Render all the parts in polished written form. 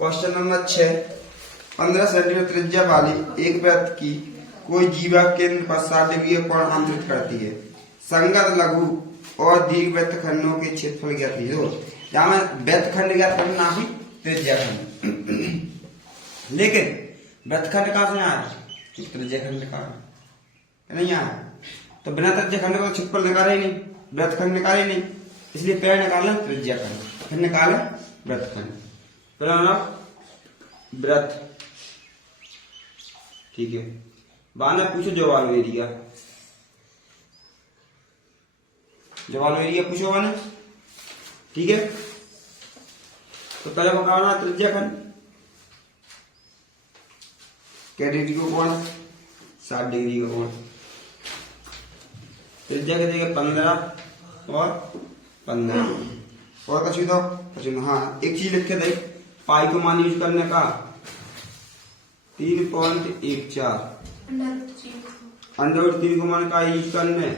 Question number 6, 15 centimetre त्रिज्या वाली एक वृत्त की कोई जीवा केंद्र पर 60 डिग्री का कोण अंतरित करती है। संगत लघु और दीर्घ वृत्त खंडों के क्षेत्रफल ज्ञात कीजिए। जहां मैं वृत्त खंड ज्ञात करना ही त्रिज्या खंड, लेकिन वृत्त खंड कहां से आया? त्रिज्या खंड का नहीं आया, तो बिना त्रिज्या खंड को क्षेत्रफल निकाले ही नहीं, वृत्त खंड निकाले नहीं, इसलिए पहले निकालें त्रिज्या खंड, फिर निकालें वृत्त खंड। वृत्त, ठीक है। बाद में पूछो जवाब एरिया, जवाब एरिया पूछो मैंने, ठीक है। तो पहले बताना त्रिज्या खंड, क्या डिग्री को कोण? 60 डिग्री का कोण। त्रिज्या के जगह 15 और 15 और कछु दो, हाँ एक चीज लिखे दे, पाई को मान यूज करने का 3.14, अंडर 3 को मान का यूज करने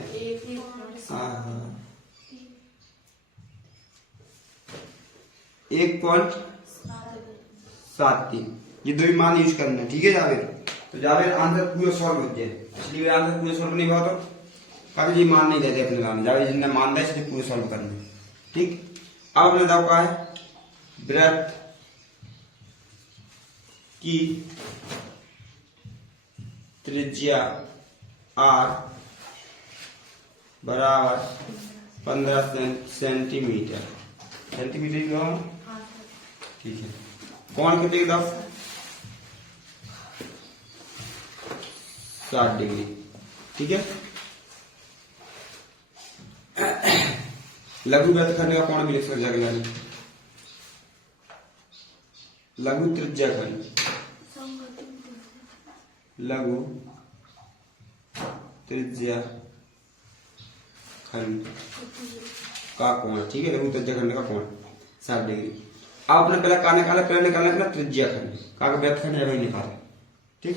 1.73, ये दो ही मान यूज करना, ठीक है जावेद। तो जावेद आंसर पूरा सॉल्व हो जाए, इसलिए आंसर पूरा सॉल्व नहीं हुआ तो कभी जी मान नहीं देते अपने काम, जावेद जिनने मान दिया इसलिए पूरा सॉल्व करना, ठीक। अब अपने दाव का है वृत्त की त्रिज्या r बराबर 15 सेंटीमीटर, सेंटीमीटर क्यों? ठीक है। कोण कितने का? 60 डिग्री, ठीक है। लघु वृत्त खंड का कोण भी लिख सकते हैं, लघु त्रिज्या खंड, लघु त्रिज्या खंड का कोण, ठीक है। लघु त्रिज्या खंड का कोण 60 डिग्री। अब अपने पहले का निकाला, पहले निकालना अपना त्रिज्या खंड का वृत्त खंड है वही निकाला, ठीक।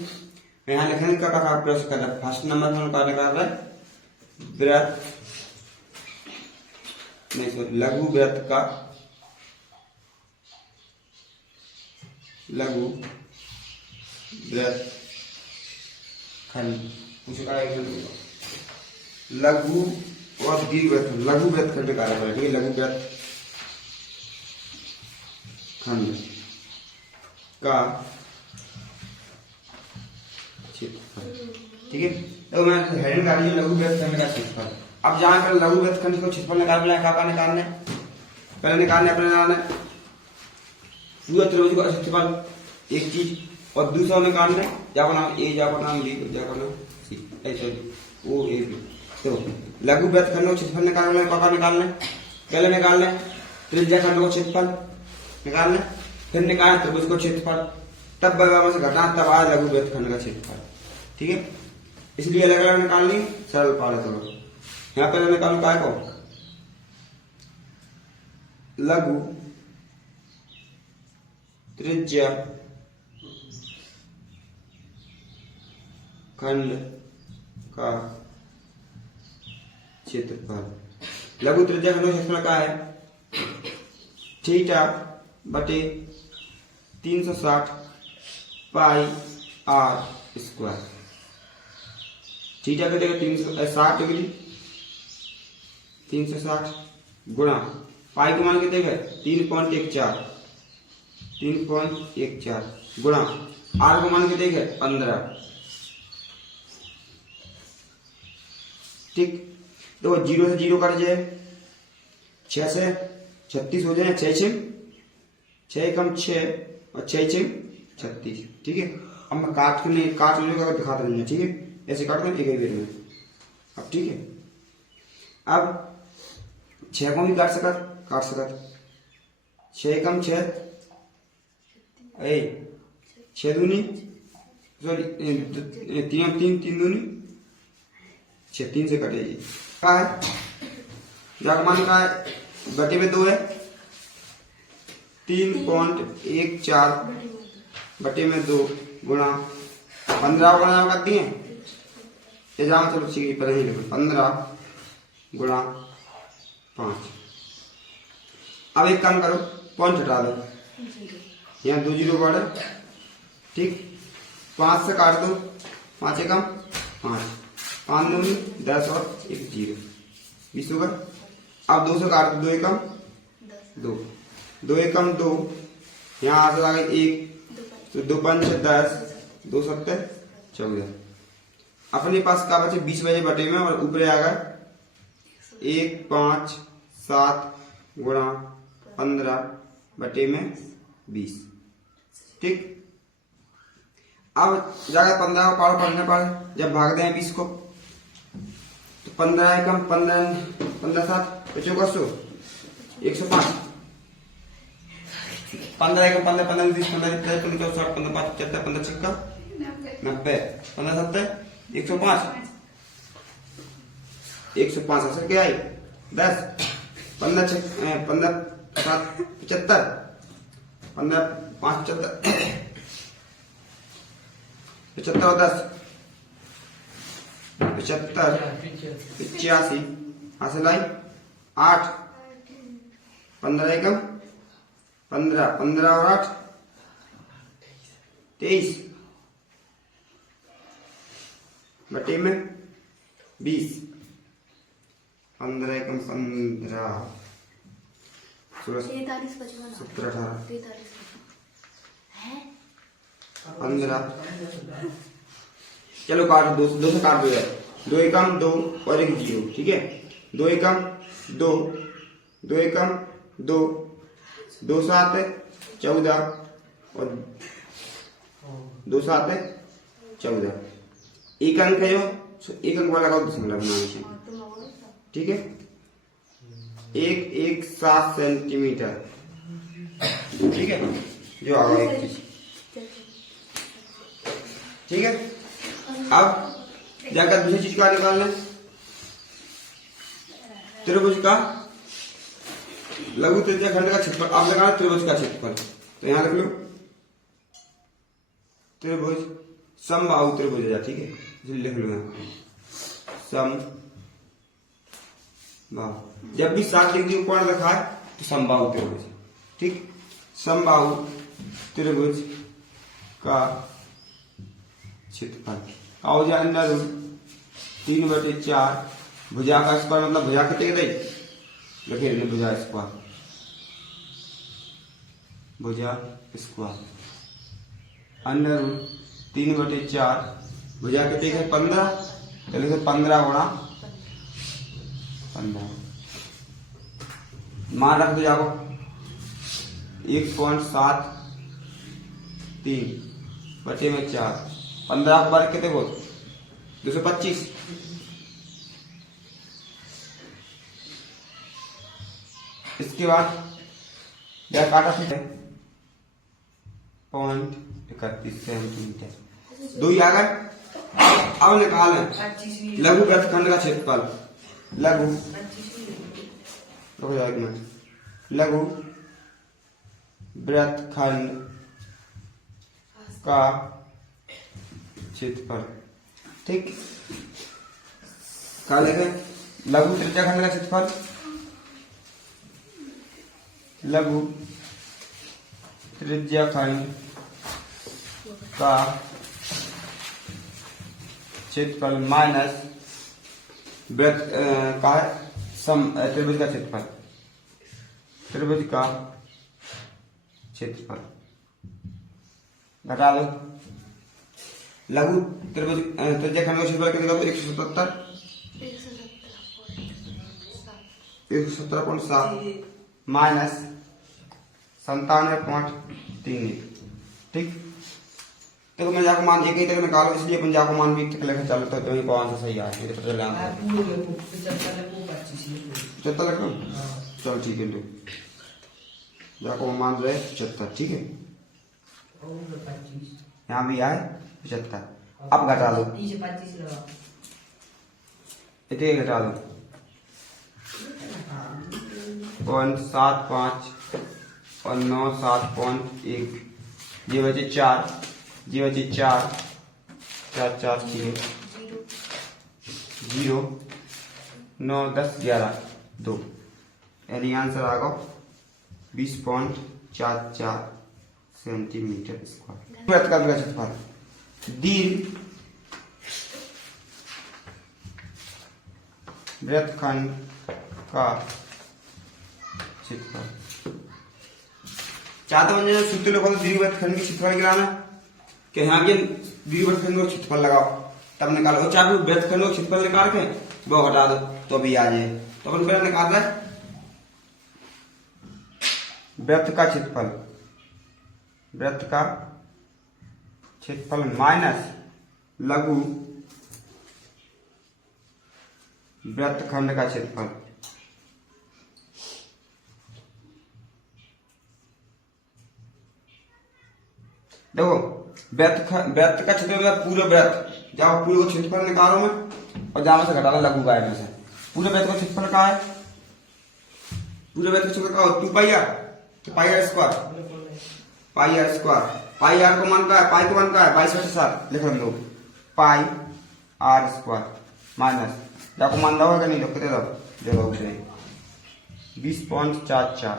यहाँ लिखेंगे का प्रश्न करना, फर्स्ट नंबर में का निकाल रहा है वृत्त, नहीं सॉरी लघु वृत्त का, लघु वृत्त खंड पूछो का लघु और दीर्घ वृत्त, लघु वृत्त खंड का ठीक है। लघु वृत्त खंड का क्षेत्रफल, ठीक है। तो मैं हेडिंग डाली है लघु वृत्त खंड का क्षेत्रफल। अब जहां पर लघु वृत्त खंड को क्षेत्रफल निकालना है, क्या निकालना है? पहले निकालना है अपने पूरा त्रिभुज का क्षेत्रफल एक चीज, और दूसरा निकालना है जा नाम ए, जा नाम बी, जा नाम सी, ऐसे ओ ए बी। तो लघु वृत्त खंड को क्षेत्रफल निकालना है, क्या निकालना है? पहले निकालना है त्रिज्या खंड को क्षेत्रफल निकालना, फिर निकालना त्रिभुज को क्षेत्रफल, तब बराबर से घटाना, तब आया लघु वृत्त खंड का क्षेत्रफल, ठीक है। इसलिए अलग अलग निकालनी सरल पाले तो यहाँ पहले निकालू काय को लघु त्रिज्या खंड का क्षेत्रफल। लघु त्रिज्या खंड का क्षेत्रफल का है थीटा बटे 360 पाई r स्क्वायर। थीटा का जगह 360 डिग्री, 360 गुणा पाई को मान के देगा 3.14, 3.14 गुणा r को मान के देगा 15, ठीक। तो 0 से 0 कट जाए, 6 से 36 हो जाए, 6 कम 6 और 6 36, ठीक है। अब मैं काट लेने का दिखा देंगे, ठीक है। ऐसे काट देंगे एक ही बेर में, अब ठीक है। अब 6 को भी काट सकत 6 कम 6 6 दूनी सॉरी 3 दूनी 6, 3 से कटेगी क्या है? जागमान का बटे में 2 है, 3.14 बटे में 2 गुणा 15 गुणा कर दिए, ये जाओ चलो ठीक है, पहले ही लिखो 15 गुणा 5। अब एक काम करो, पॉइंट हटा दो, यहाँ 2 जीरो बढ़े, ठीक। 5 से काट दो, 5 एकम 5, 5 दूनी 10 और 1 जीरो, 20 होगा। अब 2 से काट दो, 2 एकम 2, 2 एकम 2, यहाँ आंसर आ गए 1, तो 2 पंच 10, 2 सत्ते 14। अपने पास का बचे 20 बजे बटे में, और ऊपर आ गए 1 5 7 गुणा 15 बटे में 20, ठीक। अब जाकर 15 को पारो पढ़ने पर जब भाग दें 20 को, तो 15 एकम 15, 15 7 बच्चों का 105, 15 एकम 15, 15 20, 15 15 14 15 5 75 15 छक्का 90, 15 7 105, 105 असर क्या आई 10, 15 15 7 75, 15 5 75, 75 और 10 75 85, हासिल आई 8, 15 एकम 15, 15 और 8 23 बटे में 20, 15 एकम 15 16 17 18 15, चलो काट दो, 2 से काट दो यार, 2 एकम 2 और 1 जीरो, ठीक है। 2 एकम 2, 2 एकम 2, 2 7 14 और 2 7 14, एक अंक है जो, एक अंक वाला का दशमलव बनाना, ठीक है। 1 1 7 सेंटीमीटर, ठीक है, जो आगा 1 चीज, ठीक है। अब जाकर दूसरी चीज का निकालना, त्रिभुज का लघु त्रिज्या खंड का क्षेत्रफल। आप लगाना त्रिभुज का क्षेत्रफल, तो यहां लिख लो त्रिभुज समबाहु त्रिभुज है, ठीक है, लिख लो यहां समबाहु। जब भी 60 डिग्री कोण रखा है तो समबाहु त्रिभुज, ठीक। समबाहु त्रिभुज का क्षेत्रफल आओ जा अंदर 3/4, भुजा का स्क्वायर मतलब भुजा कितने दे लिखे रहने, भुजा स्क्वायर, भुजा स्क्वायर अंदर 3/4, भुजा कितने है 15, तो लिखे 15 गुणा 15, मान रख दो जाओ 1.73 बटे में 4, 15 के बारे कितने बोल 225, इसके बाद यह काटा फिट है 0.31 सेंटीमीटर, 2 ही आ गए। अब निकाल लघु वृत्तखंड का क्षेत्रफल, लघु लघु वृत्तखंड का क्षेत्रफल, ठीक। क्या लिखे लघु त्रिज्याखंड का क्षेत्रफल, लघु त्रिज्याखंड का क्षेत्रफल माइनस वृत्त का त्रिभुज का क्षेत्रफल, त्रिभुज का क्षेत्रफल घटा दो। लघु त्रिभुज त्रिज्याखंड का क्षेत्रफल कितना होगा 177 माइनस 97.31, ठीक। देखो मैं जाको मान एक ही तक निकालो, इसलिए अपन जाको मान भी एक तक लेकर चलो, तो वही कौन सा सही है, मेरे पता चला 75 लग रहा। चल ठीक है, तो जाको मान रहे 75, ठीक है। यहाँ भी आए 75, अब घटा लो, इतने घटा लो 0.75 और 9 7.1, ये बचे 4, ये बचे 4 4 4 0 9 10 11 2, यानी आंसर आ गया 20.44 सेंटीमीटर स्क्वायर। वृत्त का क्षेत्रफल दीर्घ वृत्तखंड का क्षेत्रफल। चाहते बन सूत्र लिखो तो दीर्घ वृत्तखंड की क्षेत्रफल गिराना कि यहाँ के दीर्घ वृत्तखंड को क्षेत्रफल लगाओ तब निकालो। चाहे वृत्तखंड को क्षेत्रफल निकाल के वो हटा दो तो भी आ जाए। तो अपन पहले निकाल रहे वृत्त का क्षेत्रफल, वृत्त का क्षेत्रफल माइनस लघु वृत्तखंड का क्षेत्रफल। देखो वृत्त का क्षेत्रफल पूरे वृत्त, जब पूरे को क्षेत्रफल निकालो मैं और जहां से घटाना लघु का है में से। पूरे वृत्त का क्षेत्रफल का है, पूरे वृत्त का क्षेत्रफल का हो 2 पाई आर, तो pi r square, pi r square. Pi r को मान का है, पाई को मान का है 22/7 लिख लो पाई आर स्क्वायर माइनस जाको मान रहा होगा नहीं तो कितने दो जो लोग 20.44।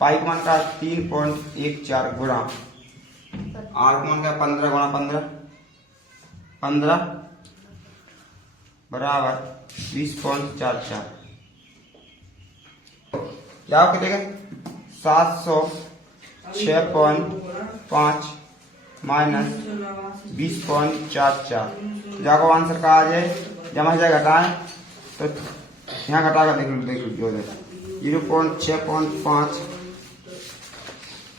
पाई को मान का 3.14 गुणा आर को मान का 15 गुणा 15 बराबर 20.44। क्या कितने 706.5 माइनस 20.44। जाको आंसर का आ जाए जमा जाए घटाएं तो यहाँ घटा कर देख लो 0.6.5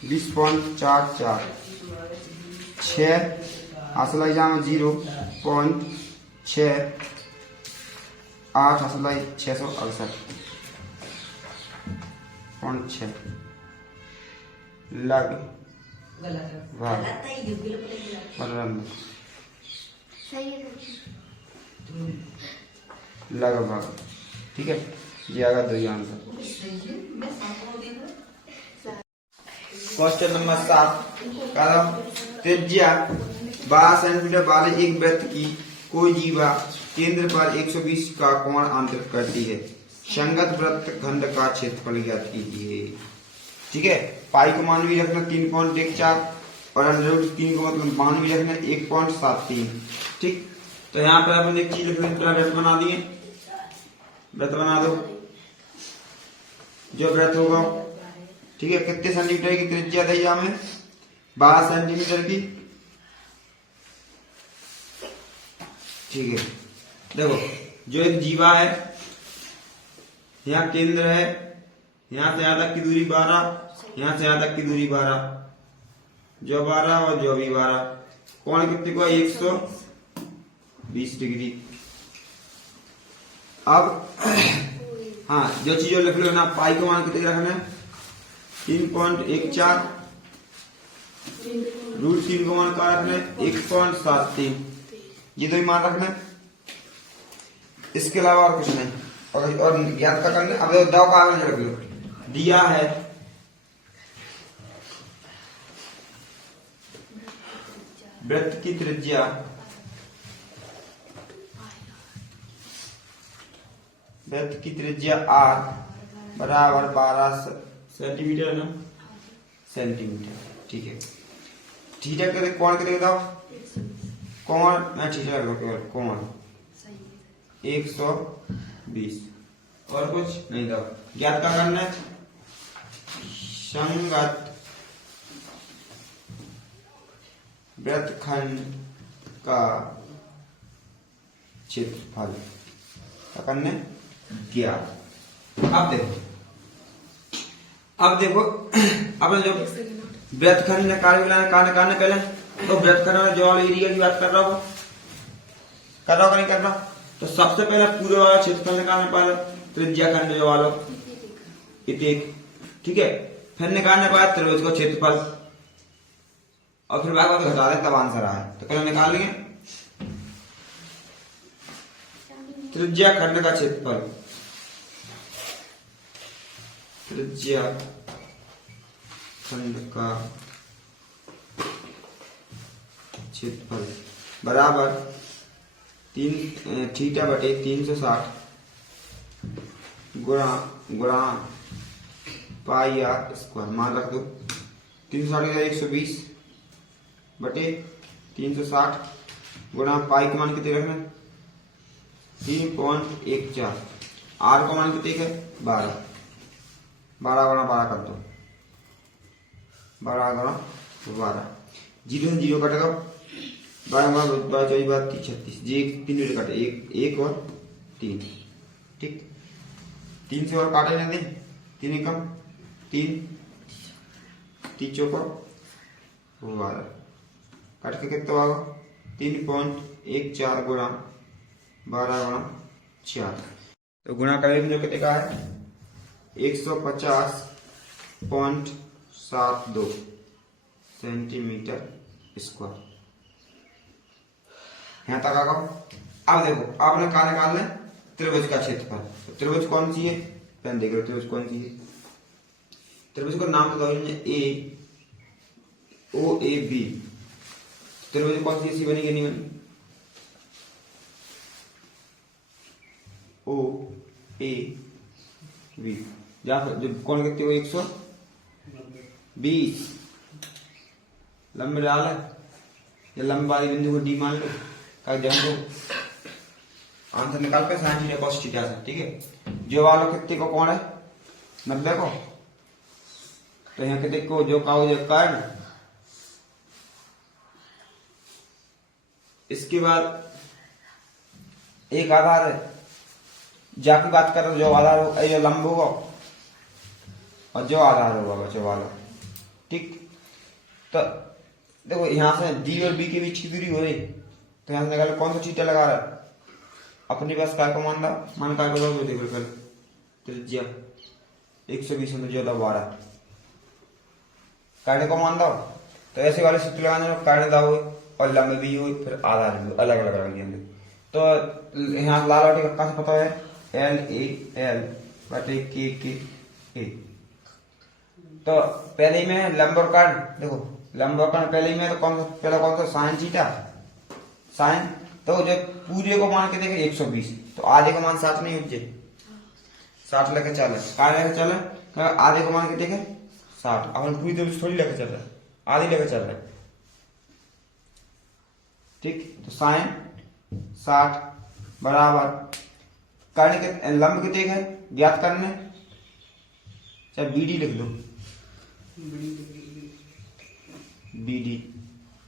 20.44 6 असलाई जाम 0.6 8 असलाई 668.6 लग लगभग। ठीक है जी, आगा दो आंसर। क्वेश्चन नंबर 7 कलम त्रिज्या 12 सेंटीमीटर वाले एक वृत्त की कोई जीवा केंद्र पर 120 का कोण अंतरित करती है। संगत वृत्त खंड का क्षेत्रफल ज्ञात कीजिए। ठीक है, पाई को मान भी रखना 3.14 और √3 को मतलब मान भी रखना 1.73। ठीक, तो यहाँ पर अपन एक चीज वृत्त बना दिए, वृत्त बना दो जो वृत्त होगा। ठीक है, कितने सेंटीमीटर की त्रिज्या दी हमें 12 सेंटीमीटर की। ठीक है, देखो जो एक जीवा है, यहाँ केंद्र है, यहाँ से यहाँ तक की दूरी 12, यहाँ से यहाँ तक की दूरी 12, जो 12 और जो भी 12, कोण कितने को 120 डिग्री। अब हाँ जो चीजों लिख लो ना, पाई को मान कितने रखना है 3.14, √3 को मान का रखना है 1.73, ये दो ही मान रखना है, इसके अलावा और कुछ नहीं। और ज्ञात का करना। अब दाव का रख लो, दिया है वृत्त की त्रिज्या r बराबर 12 सेंटीमीटर ना सेंटीमीटर। ठीक है, थीटा के कोण कितने दाओ, कोण मैं थीटा रख केवल कोण 120 और कुछ नहीं दाओ। ज्ञात का करना है संगत वृत्तखंड का क्षेत्रफल क्या करने ज्ञात। अब देखो अपने जो वृत्तखंड निकालने पहले तो वृत्तखंड में जो एरिया की बात कर रहा हो नहीं कर रहा, तो सबसे पहले पूरे वाला क्षेत्रफल निकालने पहले त्रिज्या खंड जो वालों इतिक। ठीक है, फिर निकालने पाया त्रिभुज का क्षेत्रफल और फिर बाद में घटा दें तब आंसर आए। तो पहले निकाल लेंगे त्रिज्या खंड का क्षेत्रफल, त्रिज्या खंड का क्षेत्रफल बराबर 3 थीटा बटे 360 गुणा पाई आर स्क्वायर। मान रख दो 360 120 बटे 360 गुणा पाई का मान कितने रखना 3.14। आर का मान कितने है 12। 12 गुणा 12 कर दो 12 गुणा 12। 0 से 0 कटेगा 12 गुणा 12 24 बात 36 जी 3 मिनट काटे 1 और 3 ठीक। 3 से और काटे ना दे 3 कम 3 3 चौका 12 काट के कितना होगा 3.14 गुणा 12 गुणा 4। तो गुणा करेंगे जो कितने का है 150.72 सेंटीमीटर स्क्वायर। यहां तक आ गए। अब देखो आपने कहा निकालना है त्रिभुज का क्षेत्रफल। तो त्रिभुज कौन सी है पहले देख लो त्रिभुज कौन सी है। त्रिभुज को नाम बताओ ए ओ ए बी। त्रिभुज कौन सी ऐसी बनी कि नहीं बनी ओ ए बी। कौन कहते हो 120 लंबे डाल है या लंबे वाली बिंदु को डी मान लो का जब आंसर निकाल पे साइन थीटा cos थीटा से ठीक है। जो वालों कितने को कौन है 90 को। तो यहाँ कितने को जो का हो कर्ण। इसके बाद एक आधार है जाकी बात कर जो आधार हो जो लंब होगा और जो आधार होगा बच्चों वाला ठीक। तो देखो यहां से डी और बी के बीच की दूरी हो रही तो यहां से निकाल कौन सा थीटा लगा रहा है अपने पास काय को मान लो मान काय को देखो पहले त्रिज्या 120 में 12 काटने को मान दो। तो ऐसे वाले सूत्र लगाने में काटने दाओ और लंबे भी हो फिर आधार भी अलग अलग रख लेंगे। तो यहाँ लाल वाटी का कैसे पता है एल ए एल बटे के ए। तो पहले ही में लंब और कर्ण देखो लंब और कर्ण पहले ही में तो पहला कौन सा साइन थीटा साइन। तो जो पूरे को मान के देखे 120 तो आधे को मान 60 नहीं उपजे 60 लेके चले क्या लेके चले आधे को मान के देखे 60। अपन पूरी तरफ थोड़ी लेके चल रहे आधी लेके चल रहे ठीक। तो साइन 60 बराबर कर्ण के लंब कितने है ज्ञात करने चाहे बीडी लिख दो बीडी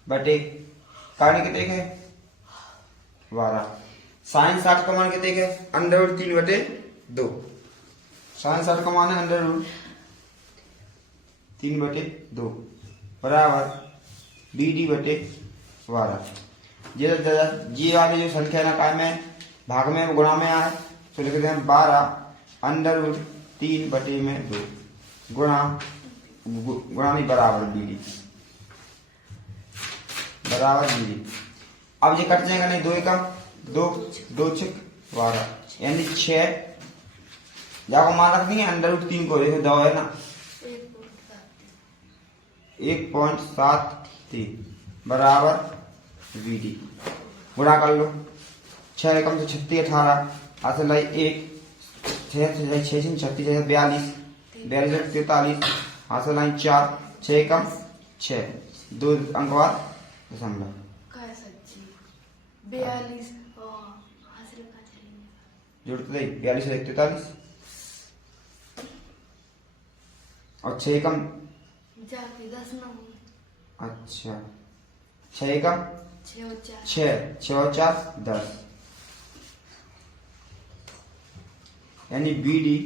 बटे कर्ण कितने है 12। साइन 60 का मान कितने है √3 बटे 2। साइन 60 का मान है √3 बटे 2 बराबर बीडी बटे 12। ये वाली जो संख्या ना काय में भाग में गुणा में आए तो लिखते हैं 12 √3 बटे में 2 गुणा नहीं बराबर बीडी बराबर बीडी। अब ये कट जाएगा नहीं 2 एकम 2 2 6 12 यानी 6 जाको मान रख देंगे √3 को देखो दो है ना 1.73 बराबर वीडी गुणा कर लो 6 एकम से 36 18 आसे लाई 1 6 36 42 43 हासिल लाइन 4 6 एकम 6 2 अंक बाद दशमलव 42 जोड़ते थे 42 से 43 और 6 एकम जाके 10 ना हो। अच्छा 6 एकम 6 और 4 10 यानी बीडी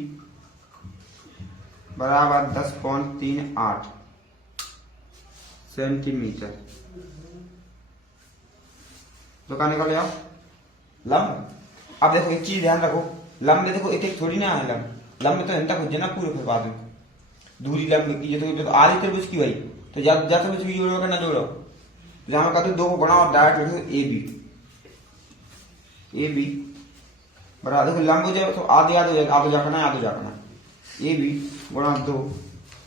बराबर 10.38 सेंटीमीटर। तो कहा निकल जाओ लंब। अब देखो एक चीज ध्यान रखो लंब में देखो एक एक थोड़ी ना है लंब में तो इतना कुछ ना पूरे फिर बाद में दूरी लंब की तो आधी त्रिभुज की भाई तो ज्यादा त्रिभुज की जोड़ोगे ना जोड़ो जहां मैं कहता हूँ 2 को बनाओ डायरेक्ट लिखो ए बी बराबर देखो लंब हो जाए तो आधे आधे जाकर ए बी गुणा 2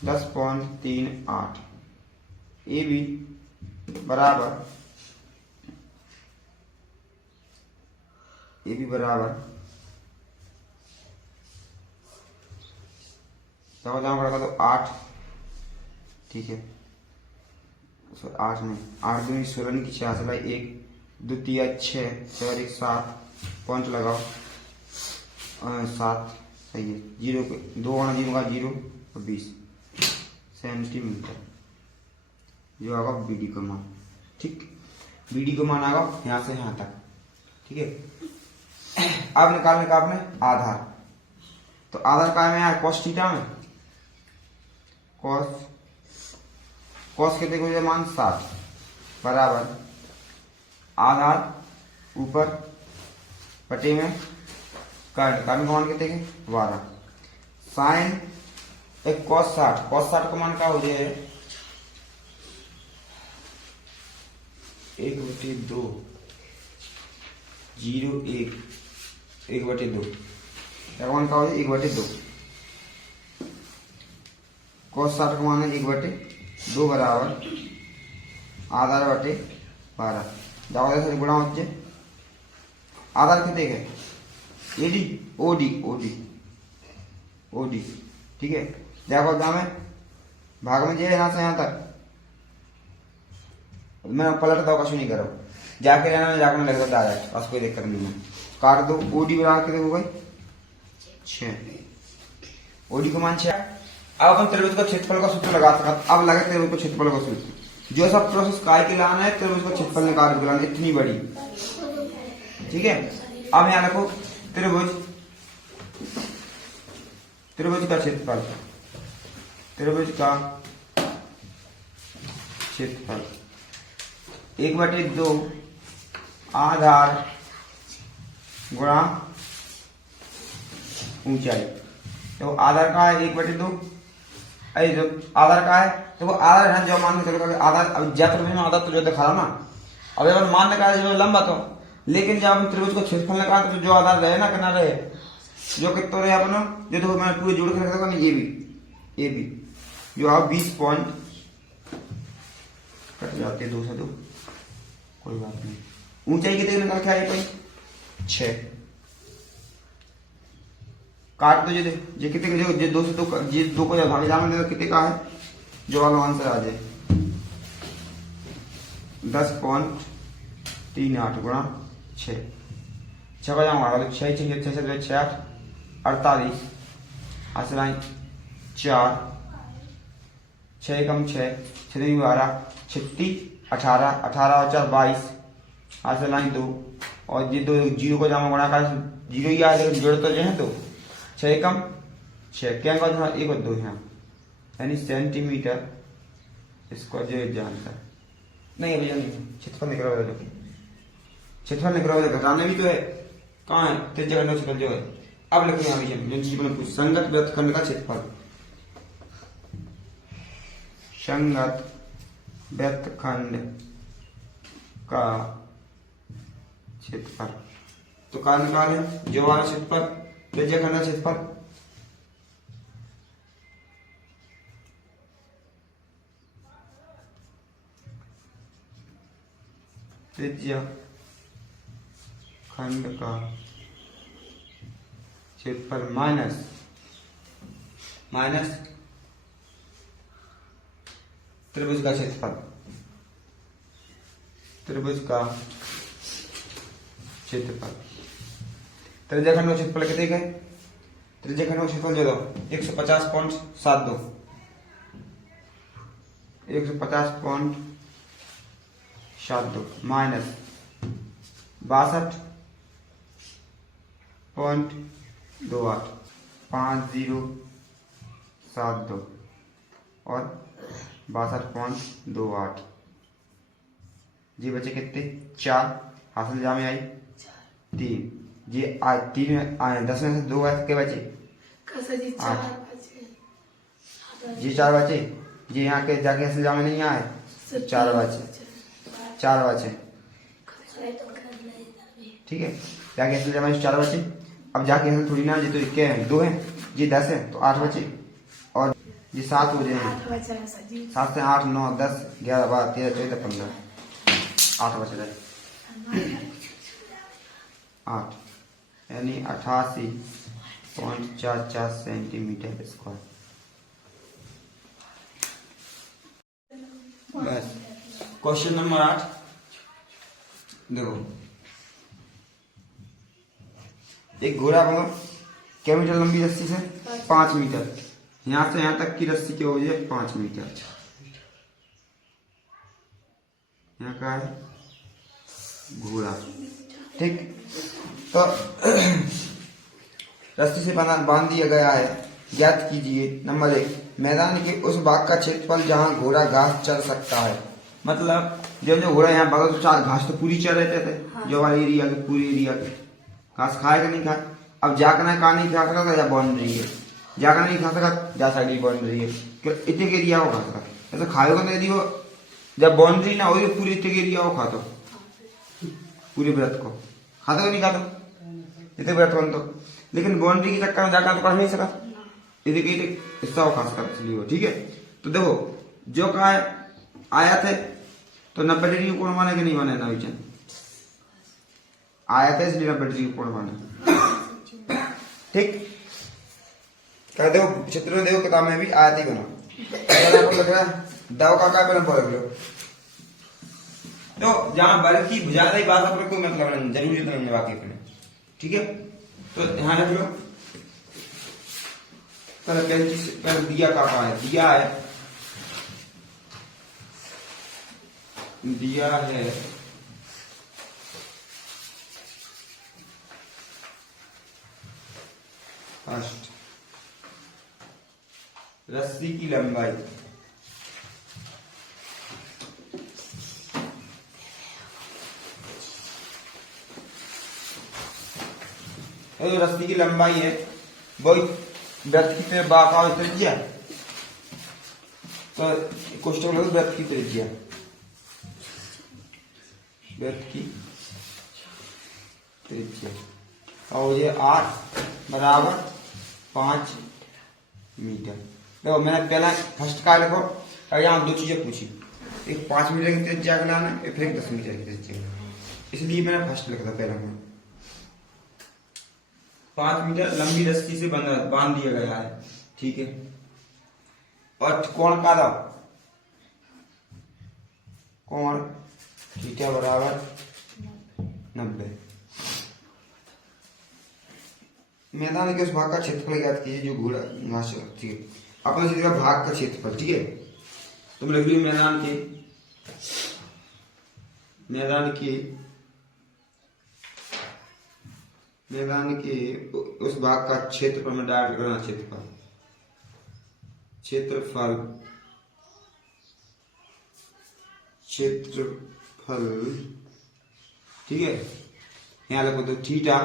10.38 ए बी बराबर तो 8 ठीक है 8 नहीं, 8 दूनी 16 की 66 भाई 1 2 3 6 4 1 7 पॉइंट लगाओ 7 सही है। 0 को 2 आना 0 का 0 और 20 सेंटीमीटर जो आगा बीडी का मान। ठीक, बीडी का मान आगा यहाँ से यहाँ तक। ठीक है, अब निकालने का आपने आधार। तो आधार का में आया कॉस थीटा में कॉस कितने को मान 7 बराबर आधार ऊपर पटे में काट का मान कितने के 12 साइन एक कॉस 60 का मान क्या हो जाए 1/2 0 1 1/2 का मान क्या हो जाए 1/2 कॉस 60 का मान है 1/2 बराबर आधार बटे 12 जाओ से गुणा हो जाए आधार कितने के एडी ओडी ओडी ओडी। ठीक है, देखो दाम है भाग में जो है यहाँ से यहाँ तक मैं पलट दो कछु नहीं करो जाके रहना में जाकर लग जाता है बस कोई दिक्कत नहीं है। काट दो ओडी बराबर कितने हो गई 6 ओडी को मान 6। अब अपन त्रिभुज का क्षेत्रफल का सूत्र लगा सकते। अब लगे त्रिभुज का क्षेत्रफल का सूत्र जो सब प्रोसेस काय के लाना है त्रिभुज का क्षेत्रफल निकाल के लाना इतनी बड़ी। ठीक है, अब यहाँ रखो त्रिभुज का क्षेत्रफल त्रिभुज का क्षेत्रफल 1/2 आधार गुणा ऊंचाई। तो आधार का है 1/2 जो आधार का है तो वो आधार है जो मान के चलो आधार अब ज्यादा में आधार तो जो दिखा रहा ना अब अपन मान निकाले जो लंबा तो लेकिन जब हम त्रिभुज को क्षेत्रफल निकालते तो जो आधार रहे ना कितना रहे जो कितना रहे अपना जो तो मैं पूरे जोड़ के रख दूंगा ये भी जो आप 20 पॉइंट कट जाते 2 से 2 कोई बात नहीं। ऊंचाई कितने निकाल के आए भाई 6 काट दो जे कितने जो 2 से 2 ये 2 को जब भागे जाने दे कितने का है जो वाला आंसर आ जाए 10.38 गुणा 6 6 बजा हमारा 6 6 6 6 48 हासिल 4 6 कम 6 6 12 36 18 18 और 4 22 हासिल 2 और ये 2 जीरो को जमा गुणा कर 0 ही आया लेकिन जोड़ तो जो है तो 6 कम 6 क्या का 1 और 2 यहाँ यानी सेंटीमीटर इसको जो आंसर नहीं भैया नहीं क्षेत्रफल निकला हुआ क्षेत्रफल निकला हुआ घटाने भी तो है कहाँ है 3 जगह 9 क्षेत्रफल जो है। अब लिखो यहाँ भैया संगत वृत्तखंड का क्षेत्रफल संगत वृत्तखंड का क्षेत्रफल तो का निकाल है जो वाला क्षेत्रफल त्रिज्यखंड का क्षेत्रफल त्रिज्यखंड का क्षेत्रफल माइनस त्रिभुज का क्षेत्रफल त्रिभुज का क्षेत्रफल त्रिज्यखंड का क्षेत्रफल कितने का त्रिज्यखंड का क्षेत्रफल जो दो 150.72 150.72 माइनस 62.28 5072 और 62.28 जी बचे कितने 4 हासिल जामे आई 3 जी आज 3 में आए 10 में से 2 के बचे जी 4 बचे जी यहाँ के जाके हासिल जामे नहीं आए 4 बचे ठीक है जाके हासिल जामे 4 बचे। अब जाके हासिल थोड़ी ना जी तो क्या है 2 है जी 10 है तो 8 बचे और जी 7 हो जाएंगे 7 से 8 9 10 11 12 13 14 15 8 बचे रहे 8 यानी 88.44 सेंटीमीटर स्क्वायर बस। क्वेश्चन नंबर 8 देखो, एक घोड़ा को क्या मीटर लंबी रस्सी से 5 मीटर, यहां से यहां तक की रस्सी की हो है 5 मीटर। यहाँ का है घोड़ा, ठीक। तो रस्सी से बांध दिया गया है। ज्ञात कीजिए नंबर 1, मैदान के उस भाग का क्षेत्रफल जहां घोड़ा घास चर सकता है। मतलब जब जो घोड़ा यहाँ भागा तो घास तो पूरी चर रहते थे, हाँ। जो हमारे एरिया के पूरी एरिया के घास खाएगा नहीं खाए। अब जाकर कहा नहीं खा सकता, या बाउंड्री है जाकर नहीं खा सकता, जा साइड बाउंड्री है, इतने के एरिया को खा सकता। ऐसा खाएगा तो यदि वो जब बाउंड्री ना हो पूरी इतने के एरिया को खाता, पूरे व्रत को खाता नहीं खाता इतने व्रत बन तो, लेकिन बाउंड्री के चक्कर में जाकर तो कर नहीं सका, इतने हिस्सा को खा सकता इसलिए वो, ठीक है। तो देखो जो कहा आया थे तो 90 डिग्री कोण बने कि नहीं बने ना विचन आया था, इसलिए 90 डिग्री कोण बने, ठीक। कह दो चित्र में देखो किताब में भी आया थी बना लग रहा है दाव का क्या बना पड़ गया। तो जहां बल की भुजा रही बात अपने कोई मतलब नहीं, जरूरी तो नहीं बाकी अपने, ठीक है। तो ध्यान रख लो, पहले दिया का है, दिया है, दिया है फर्स्ट रस्सी की लंबाई, तो रस्सी की लंबाई है वही वृत्त की तरफ बाका त्रिज्या, तो क्वेश्चन वृत्त की त्रिज्या, वृत्त की त्रिज्या और ये 8 बराबर 5 मीटर। देखो मैंने पहला फर्स्ट का देखो, यहाँ 2 चीजें पूछी, एक 5 मीटर की त्रिज्या का लाना है, फिर 10 मीटर की त्रिज्या, इसलिए मैंने फर्स्ट लिखा था पहला में। 5 मीटर लंबी रस्सी से बांध दिया गया है, ठीक है। और कोण का था कोण थीटा बराबर 90। मैदान के उस भाग का क्षेत्रफल ज्ञात कीजिए जो घोड़ा घास चरता, ठीक है। अपना सीधा भाग का क्षेत्रफल, ठीक है। तुम लिख लो मैदान के उस भाग का क्षेत्रफल में डायरेक्ट करना, क्षेत्रफल, ठीक है। यहाँ लिखो तो थीटा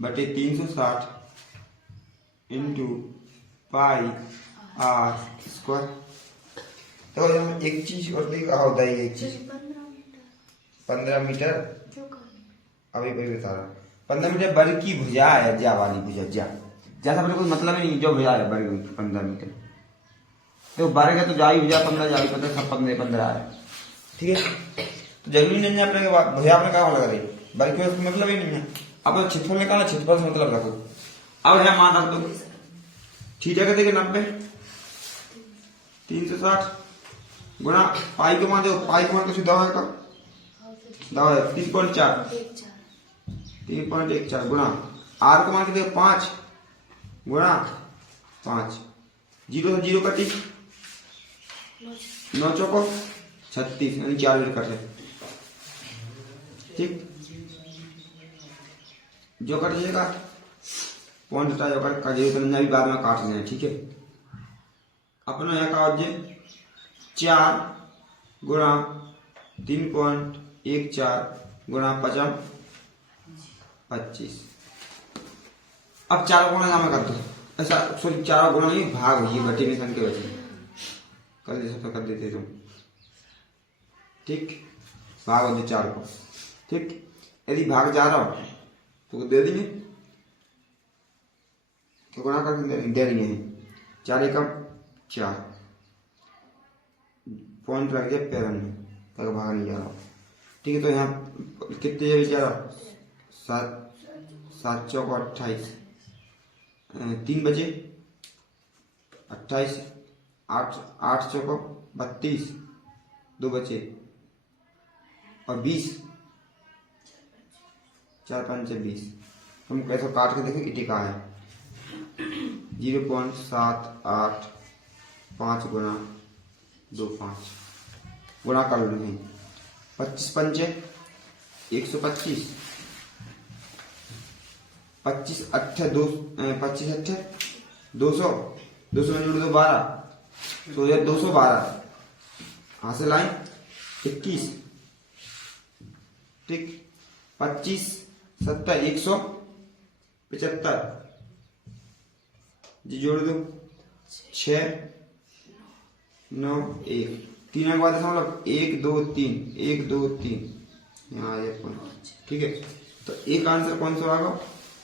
बटे 360 इंटू पाई आर स्क्वायर। तो एक चीज और देखा होता है, एक चीज 15 मीटर अभी बता रहा, 15 मीटर वर्ग की भुजा है, ज्या वाली भुजा, ज्या जैसा मेरे को मतलब ही नहीं, जो भुजा है वर्ग 15 मीटर, तो वर्ग है तो जाई भुजा 15 जाई 15 सब 15 है, ठीक है। तो जरूरी नहीं है अपने भुजा अपने कहा लगा रही वर्ग की मतलब ही नहीं है। अब क्षेत्रफल निकालना, क्षेत्रफल से मतलब रखो। अब है मान रख दो थीटा का देखिए 90 360 गुणा पाई को मान दो, पाई को मान तो सीधा होगा दवा 3.14 गुणा आर को मान के देखो 5 गुणा 5, 0 से 0 कटी 9 चौको 36 यानी 4 मीटर कटे, ठीक। जो कट जाएगा पॉइंट हटा जो कट भी बाद में काट देना, ठीक है। अपना यहाँ का हो 4 गुणा 3.14 गुणा 5 25। अब 4 गुणा यहाँ कर दो, ऐसा सॉरी 4 गुणा नहीं भाग ये बटे निशान के वजह कर दे सकते, कर देते तुम, ठीक। भाग हो 4 को, ठीक। यदि भाग जा रहा हो तो दे देंगे, तो गुणा करके दे देंगे 4 एकम 4 पॉइंट रख दिया पैरन में तक भाग नहीं जा रहा, ठीक है। तो यहाँ कितने जा रहा 7 चौको 28, 3 बजे 28, 8 चौको 32 2 बचे और 20, 4 5 20। हम कैसे काट के देखें इटी कहाँ है। 0.785 गुना 2 5 गुना कर लो नहीं। 25 पंचे 125, 25 अट्ठे 200, 200 में जोड़ दो 12, तो 212 हासिल लाइन 21, ठीक। 25 70 175 जी जोड़ दो 6 9 1 3 के बाद मतलब 1 2 3 1 2 3 यहाँ आ जाए, ठीक है। तो एक आंसर कौन सा आएगा,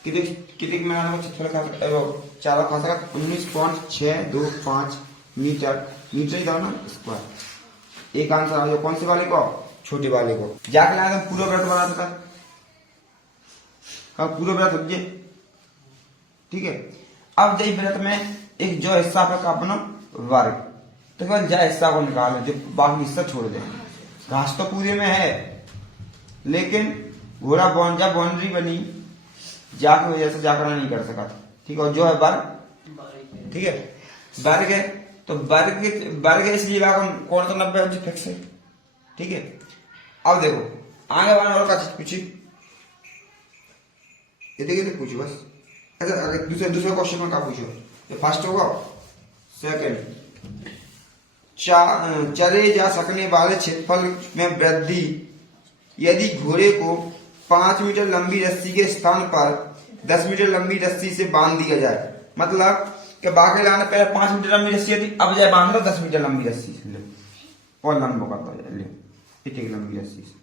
कितने कितने में आना क्षेत्रफल खा सकता है, चारा खा सकता 19.625 मीटर, मीटर ही था ना स्क्वायर। एक आंसर आ जाए कौन से वाले को, छोटे वाले को। जाके लाया था पूरा व्रत बना था, हाँ पूरा व्रत हो, ठीक है। अब जय व्रत में एक जो हिस्सा पे का अपना वर्ग, तो केवल जा हिस्सा को निकालो, जो बाकी हिस्सा छोड़ दे। घास तो पूरे में है, लेकिन घोड़ा जब बाउंड्री बनी जाके वजह से जाकर नहीं कर सका, ठीक है। और जो है वर्ग, ठीक है, वर्ग है तो वर्ग इसलिए कौन सा 90 फिक्स है, ठीक है। अब देखो आगे वाला और का चीज पूछी, ये देखिए पूछो बस। अच्छा अगर दूसरे क्वेश्चन में क्या पूछो, ये फर्स्ट होगा, सेकंड चले जा सकने वाले क्षेत्रफल में वृद्धि यदि घोड़े को 5 मीटर लंबी रस्सी के स्थान पर 10 मीटर लंबी रस्सी से बांध दिया जाए। मतलब कि बाकी लाने पहले 5 मीटर लंबी रस्सी थी, अब जाए बांध लो 10 मीटर लंबी रस्सी से, ले और लंबा करता है, ले इतनी लंबी रस्सी से,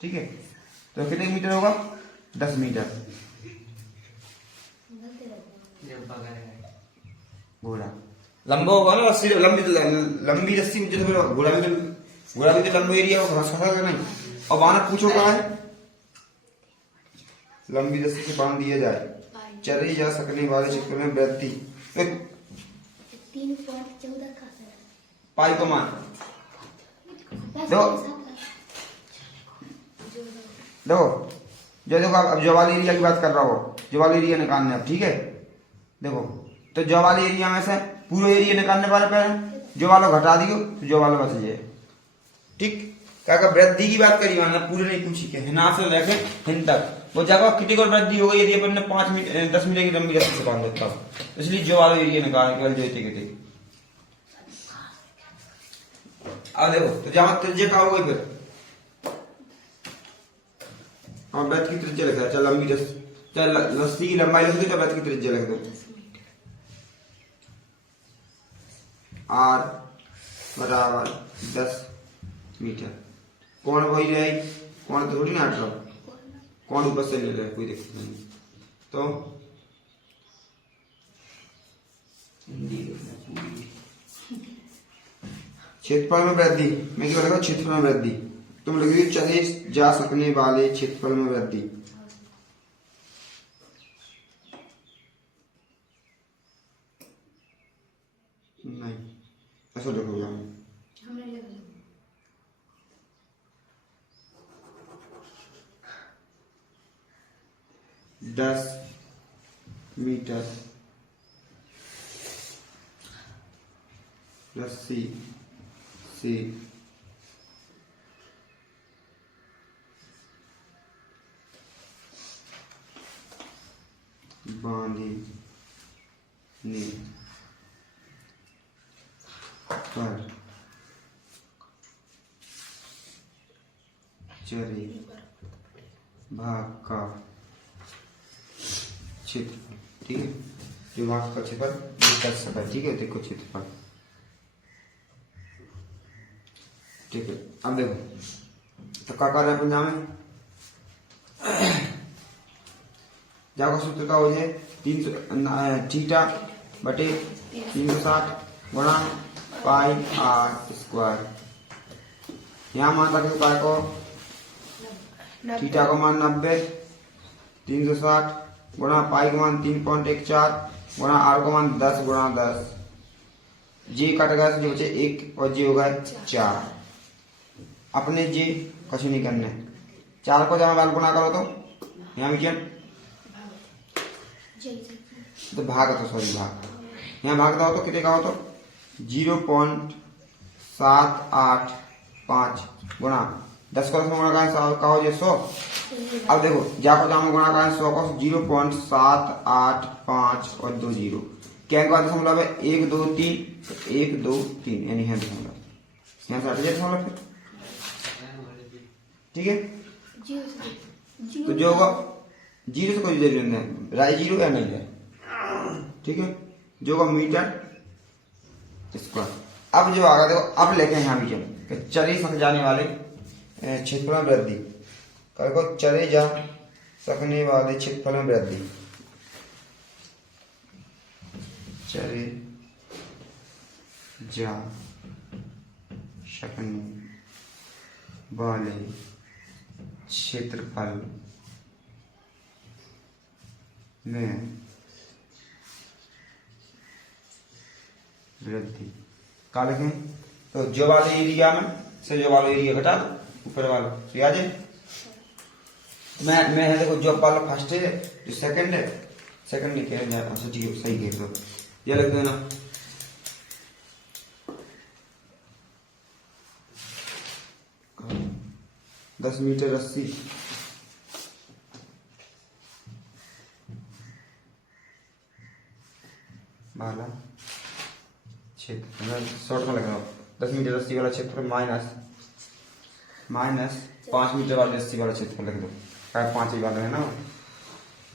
ठीक है। तो कितने मीटर होगा, 10 मीटर। घोड़ा लंबा होगा ना, रस्सी लंबी रस्सी घोड़ा भी तो लंबा एरिया होगा नहीं। और बाना पूछो कहा है, लंबी रस्सी से बांध दिया जाए, चले जा सकने वाले क्षेत्र में वृद्धि 3.14 का पाई को मान देखो जो देखो अब जो वाली एरिया की बात कर रहा हो, जो वाली एरिया निकालने अब, ठीक है। देखो तो जो वाली एरिया में से पूरा एरिया निकालने वाले पे जो वाला घटा दियो तो जो वाला बच जाए, ठीक। क्या वृद्धि की बात करी वरना पूरे नहीं पूछी के हिना से लेके हिन तक वो जगह कितनी को वृद्धि हो गई यदि अपन ने 5 मीटर 10 मीटर की लंबी रस्सी से बांध देता, इसलिए जो वाला एरिया निकालने केवल जो थे। अब देखो तो जहां त्रिज्या का हो गई फिर और वृत्त की त्रिज्या लिखा है, चल लंबी रस्सी की लंबाई लिख दो, तो वृत्त की त्रिज्या लिख दो r बराबर 10 मीटर। कौन वही रहेगी, कौन थोड़ी ना हट रहा, कौन ऊपर से ले रहा है, कोई दिक्कत नहीं। तो क्षेत्रफल में वृद्धि, मैं क्या लिखा, क्षेत्रफल में वृद्धि, तुम लिख दो चले जा सकने वाले क्षेत्रफल में वृद्धि। नहीं ऐसा लिखो यार, 10 मीटर रस्सी से बांधने पर चरे भाग का क्षेत्रफल, ठीक है। जो भाग का क्षेत्रफल 10 है, ठीक है। देखो क्षेत्रफल, ठीक है। अब देखो तो क्या कर रहे हैं पंजाब में, जाकर सूत्र का हो जाए 300 थीटा बटे 360 गुणा पाई r स्क्वायर। यहाँ मान रखे पाई को, थीटा को मान 90, 360 गुणा पाई को मान 3.14 गुणा r को मान 10 गुणा 10, जे कट गया जो बचे 1 और जे होगा 4। अपने जे कुछ नहीं करना है। 4 को जब वाल गुना करो तो यहाँ मीडियम तो भाग तो सॉरी भाग यहाँ भाग दो तो कितने का हो तो 0.785 गुना 10 को गुणा का हो 100। अब देखो जा को जाम गुणा का 100 को 0.785 और 2 0 क्या का दशमलव है 1 2 3 1 2 3 यानी है दशमलव यहाँ से हट जाए दशमलव फिर ठीक है। तो जो होगा 0 से कोई जरूरत नहीं राय 0 या नहीं है ठीक है। जो होगा मीटर स्क्वायर। अब जो आगा देखो अब लेके यहाँ भी चल चले सक जाने वाले क्षेत्रफल में वृद्धि को चले जा सकने वाले क्षेत्रफल में वृद्धि चले जा सकने वाले क्षेत्रफल में वृद्धि का लिखें तो जो वाले एरिया में से जो वाले एरिया घटा दो ऊपर वाला तो याद है। मैं देखो जो वाला फर्स्ट है जो सेकंड है सेकंड नहीं कह रहा सही कह दो ये लिख देना 10 मीटर रस्सी वाला क्षेत्र शॉर्ट में लग रहा हूँ 10 मीटर रस्सी वाला क्षेत्र माइनस 5 मीटर वाले रस्सी वाला क्षेत्र लग दो 5 ही वाला है ना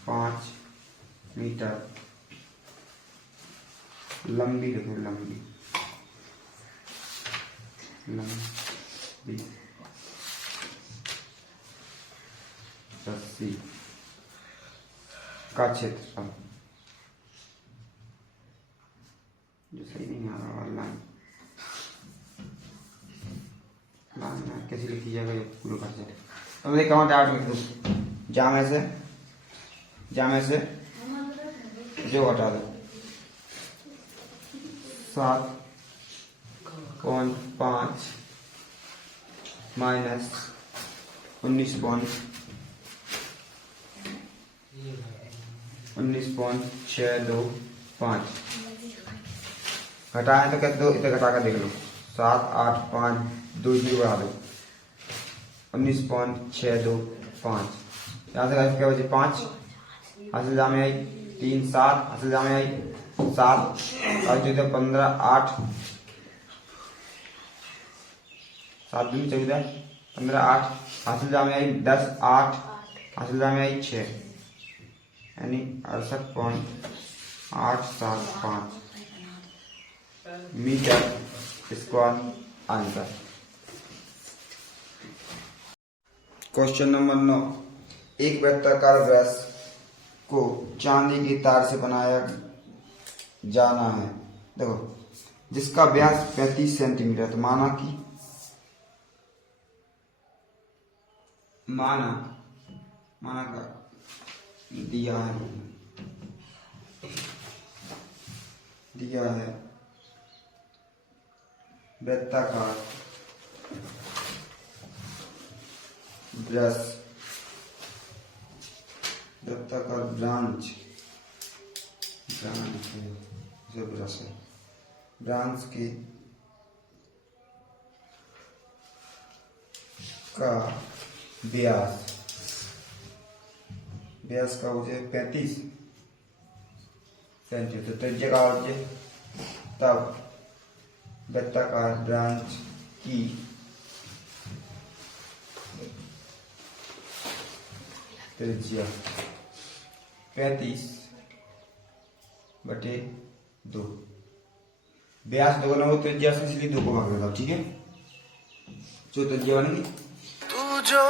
5 मीटर लंबी लिखो लंबी रस्सी का क्षेत्रफल जो सही नहीं आ रहा लाइन कैसे लिखी जाएगा ये पूरा कर जाए। अब एक काउंट आउट लिख दो जामे से जो हटा दो 7.5 माइनस 19.625 घटाएं तो कहते दो इतना घटा कर देख लो 7 8 5 2 0 बढ़ा दो 19.625 यहाँ से क्या बचे 5 हासिल जामे आई 3 7 हासिल जामे आई 7 और जो 15 8 7 2 14 15 8 हासिल जामे आई 10 8 हासिल जामे आई 6 यानी 68.875 metre square answer. Question number 9 एक वृत्ताकार ब्रश को चांदी की तार से बनाया जाना है देखो जिसका व्यास 35 सेंटीमीटर तो माना का दिया है वृत्ताकार ब्रांच के का व्यास का हो जाए 35 सेंटीमीटर तो जगह हो जाए तब वृत्ताकार ब्रांच की त्रिज्या 35/2 व्यास 2 गुना हो त्रिज्या से इसलिए 2 को भाग देता हूं ठीक है जो त्रिज्या बनेगी तू जो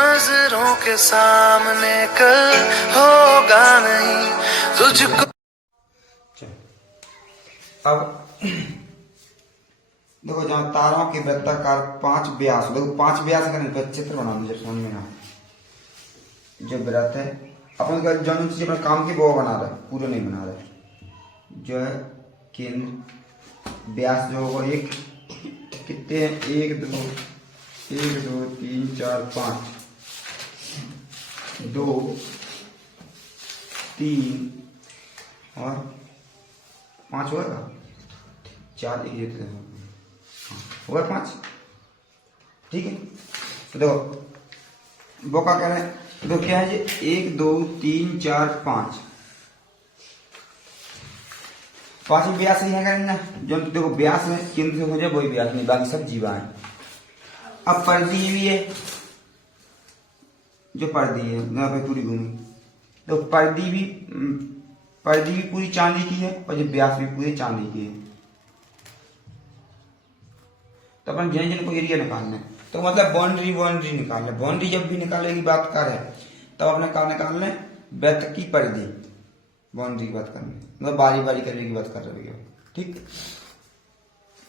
नजरों के सामने कल होगा नहीं तुझको। अब देखो जहां तारों के वृत्ताकार 5 व्यास देखो 5 व्यास का चित्र बना दो जब समझ में ना जो वृत्त है अपन जो चीज अपने काम की वो बना रहा है पूरा नहीं बना रहा है जो है केंद्र व्यास जो होगा एक, कितने हैं, 1 2 3 4 5, 2 3 और 5 होगा, 4 1 होगा 5। ठीक है, तो देखो वो क्या कह रहे हैं, तो क्या है ये 1 2 3 4 5 पांचवी व्यास ही है करेंगे ना, जो देखो व्यास है केंद्र से हो जाए वही व्यास, नहीं बाकी सब जीवा है। अब परिधि भी है, जो परिधि है यहाँ पे पूरी भूमि, तो परिधि भी पूरी चांदी की है और जो व्यास भी पूरी चांदी की है। तो अपन जिन जिन को एरिया निकालना है, तो मतलब बाउंड्री निकालना है। बाउंड्री जब भी निकालने की बात करें तब अपने क्या निकालना है, वृत्त की परिधि, बाउंड्री की बात करनी, मतलब बारी बारी करने की बात कर रहे हो। ठीक,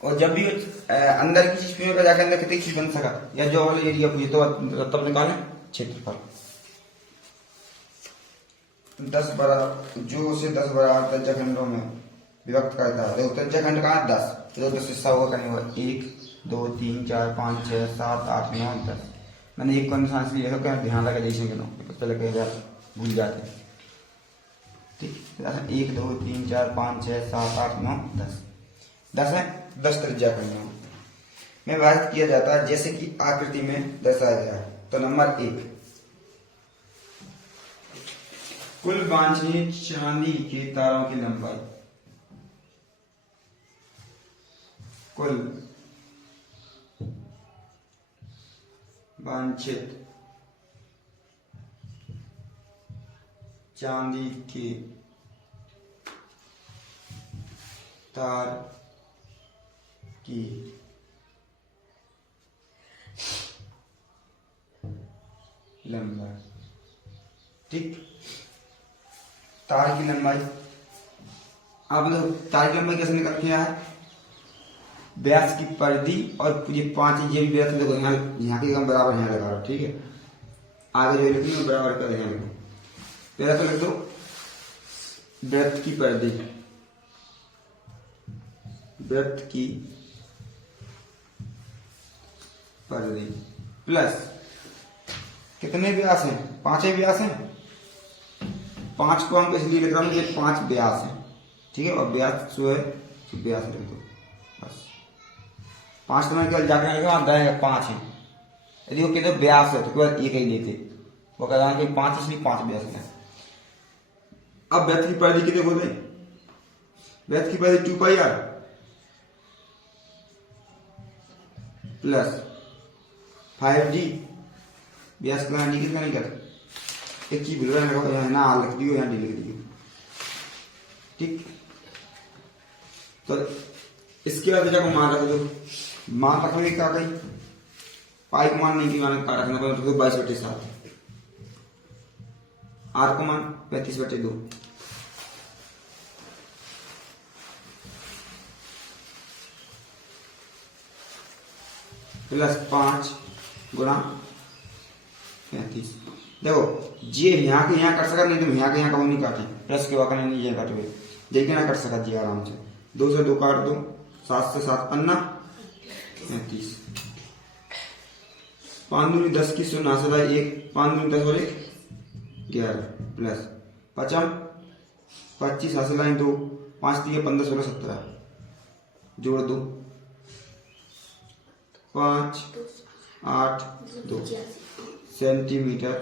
और जब भी अंदर की चीज पे जाकर अंदर कितनी चीज बन सका, या जो वाले एरिया पूछे तो तब निकालें क्षेत्रफल 10 बराबर, जो उसे 10 बराबर त्रिज्याखंडों में विभक्त करता है। देखो त्रिज्याखंड का 10, तो 10 हिस्सा होगा करने होगा 1 2 3 4 5 6 7 8 9 10। मैंने एक निशान इसलिए ध्यान लगा जैसे पहले भूल जाते हैं। ठीक, 1 2 3 4 5 6 7 8 9 10, 10 है, 10 त्रिज्याखंड में विभाजित किया जाता है जैसे कि आकृति में दर्शाया गया है। तो नंबर 1, कुल वांछनीय चांदी के तारों की लंबाई, कुल वांछित चांदी के तार की लंबाई। ठीक, तार की लंबाई, आप लोग तार की लंबाई कैसे निकल के है, व्यास की परिधि और ये 5 इंच भी व्यास, देखो यहाँ की बराबर यहाँ लगा रहा। ठीक है, आगे जो लिखनी है बराबर कर यहाँ लिखो। पहला तो लिख दो वृत्त की परिधि, वृत्त की परिधि प्लस कितने व्यास हैं, 5 व्यास हैं। 5 को हम इसलिए लिख रहा हूँ कि 5 व्यास हैं। ठीक है, और व्यास जो है व्यास लिख दो बस। 5 तो मैंने केवल जाकर लिखा 5 है, यदि वो कहते व्यास है तो केवल एक ही लेते, वो कह रहा है कि 5 इसलिए 5 व्यास है। अब वृत्त की परिधि कितने बोले, वृत्त की परिधि 2 पाई आर प्लस 5d, व्यास का डी कितना नहीं कर, एक चीज भूल रहा है, यहाँ ना आर लिख दियो, यहाँ डी लिख दियो। ठीक, तो इसके बाद जब मान रख दो, मान रखोगे क्या कहीं पाई को मान नहीं की, मान का रखना पड़ेगा, तो 22/7, आर को मान 35/2, प्लस 5 गुणा 35। देखो जी यहाँ के यहाँ कट सका, नहीं तो यहाँ के यहाँ कभी नहीं काटे, प्लस के वाकई नहीं ये काटे, देखिए ना कट सका जी आराम से। 2 से 2 काट दो, 7 से 7 पन्ना 35, 5 दूनी 10 की 0 1, 5 दूनी 10 और 1 11 प्लस 5 25 हासिल 2, 5 3 15 16 17 जोड़ दो, 5 8 2 सेंटीमीटर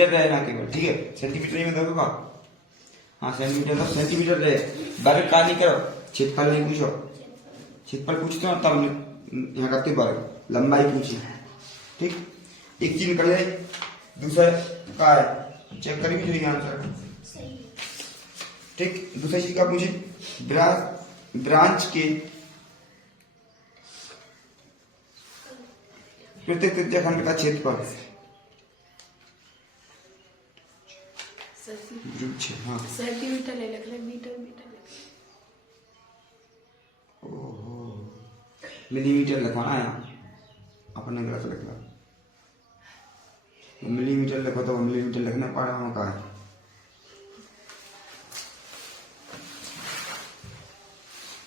रहे ना केवल। ठीक है, सेंटीमीटर में देखो, हाँ सेंटीमीटर, सेंटीमीटर रहे, वर्ग का नहीं करो, क्षेत्रफल नहीं पूछो, क्षेत्रफल पूछते हो तब यहाँ करते वर्ग, लंबाई पूछी। ठीक, एक चीज निकल जाए, दूसरा का है चेक करेंगे जो आंसर। ठीक, दूसरी चीज का पूछे, ब्रांच के प्रत्येक त्रिज्याखंड का क्षेत्रफल, हाँ सेंटीमीटर ले लग मीटर ओहो मिलीमीटर लिखवाना है, अपने गलत लिखा, मिलीमीटर लिखो तो मिलीमीटर लिखना पड़ा वहां का है।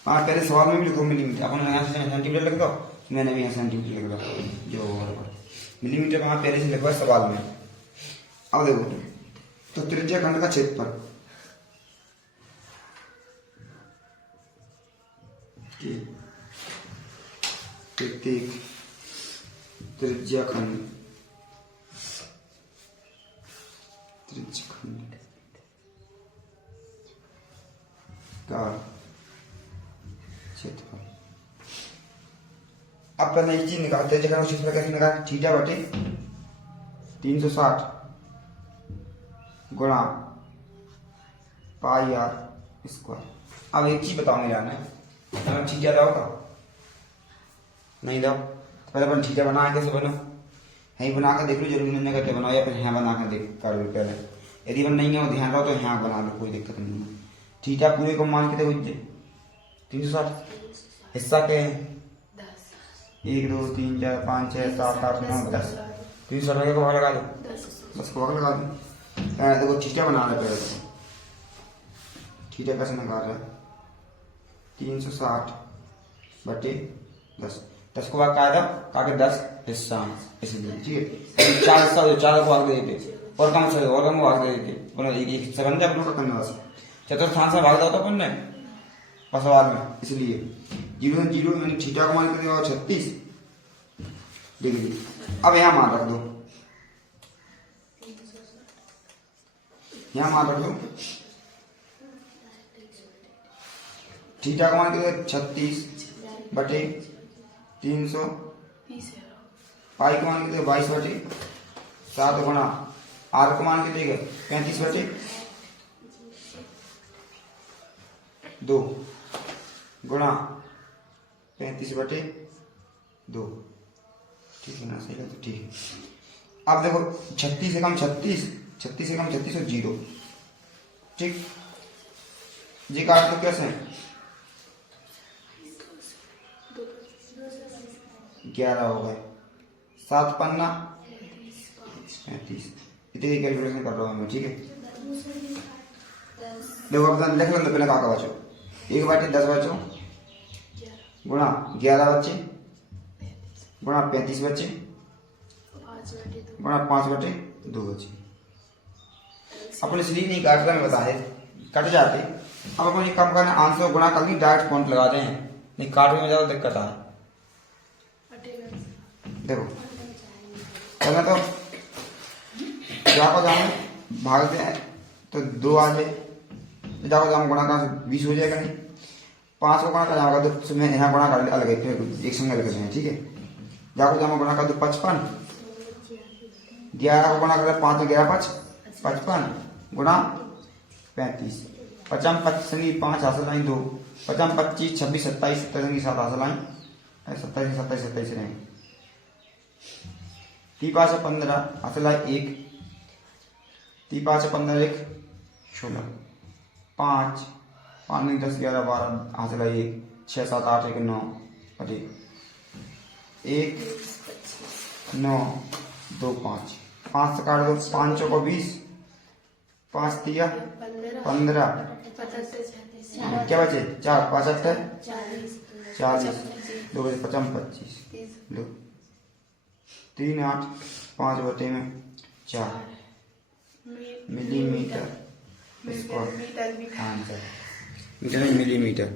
हाँ पहले सवाल में भी लिखो मिलीमीटर, अपन यहाँ से सेंटीमीटर लिख दो, मैंने भी यहाँ सेंटीमीटर लिख दो जो होगा मिलीमीटर वहाँ पहले से लिखवा सवाल में। अब देखो तो त्रिज्या खंड का क्षेत्रफल प्रत्येक त्रिज्या खंड का क्षेत्रफल। अब पहले एक चीज निकालते हैं, जगह क्षेत्रफल कैसे निकाल, थीटा बटे 360 गुणा पाई आर स्क्वायर। अब एक चीज बताओ मेरा ने थीटा दो का नहीं दो, पहले अपन थीटा बना कैसे बनो, है बना कर देख लो, जरूरी नहीं करके बनाओ या फिर है बना कर देख कर लो पहले, यदि बन नहीं है ध्यान रहो तो यहाँ बना लो, कोई दिक्कत नहीं है। थीटा पूरे को मान के देखो 360, हिस्सा के 1 2 3 4 5 6 7 8 9 10, 360 को भाग लगा दो, बस को भाग लगा दो। देखो थीटा बना रहे पहले, थीटा कैसे निकाल रहे हैं, 360 बटे 10, 10 को भाग का 10 हिस्सा इसलिए, ठीक है। 4 हिस्सा हो 4 को भाग दे देते और कम से और कम भाग दे देते, बोलो एक हिस्सा बन जाए अपनों का करने वाला, चतुर्थांश से भाग दो तो अपन ने सवाल में, इसलिए 0 0 मैंने थीटा को मान के दिया 36 डिग्री। अब यहाँ मान रख दो, यहाँ मान रख दो, थीटा को मान के दिया 36 बटे 300, पाई को मान के दिया 22 बटे 7 गुणा आर को मान के देगा 35 बटे 2 गुणा 35 बटे 2, ठीक है ना, सही है तो ठीक है। अब देखो 36 से कम 36, 36 से कम 36 और 0, ठीक, जी काट तो कैसे 11 हो गए, 7 पन्ना 35, इतनी कैलकुलेशन कर रहा हूँ मैं, ठीक है। देखो अब लिख लो पहले का बचो, 1 बटे 10 बचो गुणा 11 बच्चे गुणा 35 बच्चे गुणा 5 बटे 2 बच्चे। अपन इसलिए नहीं काट रहा, मैं बता दे कट जाते, अब अपन कम करना आंसर गुणा करके डायरेक्ट पॉइंट लगाते हैं, नहीं काटने में ज्यादा दिक्कत है। देखो पहले तो जाको जाम भागते हैं तो 2 आ जाए, तो जाको जाम गुणा का 20 हो जाएगा, नहीं 5 को गुणा कर जाएगा तो मैं यहाँ गुणा कर अलग फिर एक संग अलग हैं, ठीक है। जाको जाम गुणा कर दो 55, 11 को गुणा कर 5 में 11 5 55 गुणा 35, 55 25 5 हासिल आई 2, 55 25 26 27 27 7 हासिल आई 27 27 27 रहेंगे, 3 5 15 हासिल आई 1, 3 5 15 1 16, 5 5 10 11 12 हासिल आई 1, 6 7 8 1 9 बटे 1 9 2 5, 5 से काट दो 5 को 20, 5 दिया 15 क्या बचे 4 5 40 2 बजे 50 25 लो 3 8 5 बटे में 4 मिलीमीटर स्क्वायर आंसर, मिलीमीटर।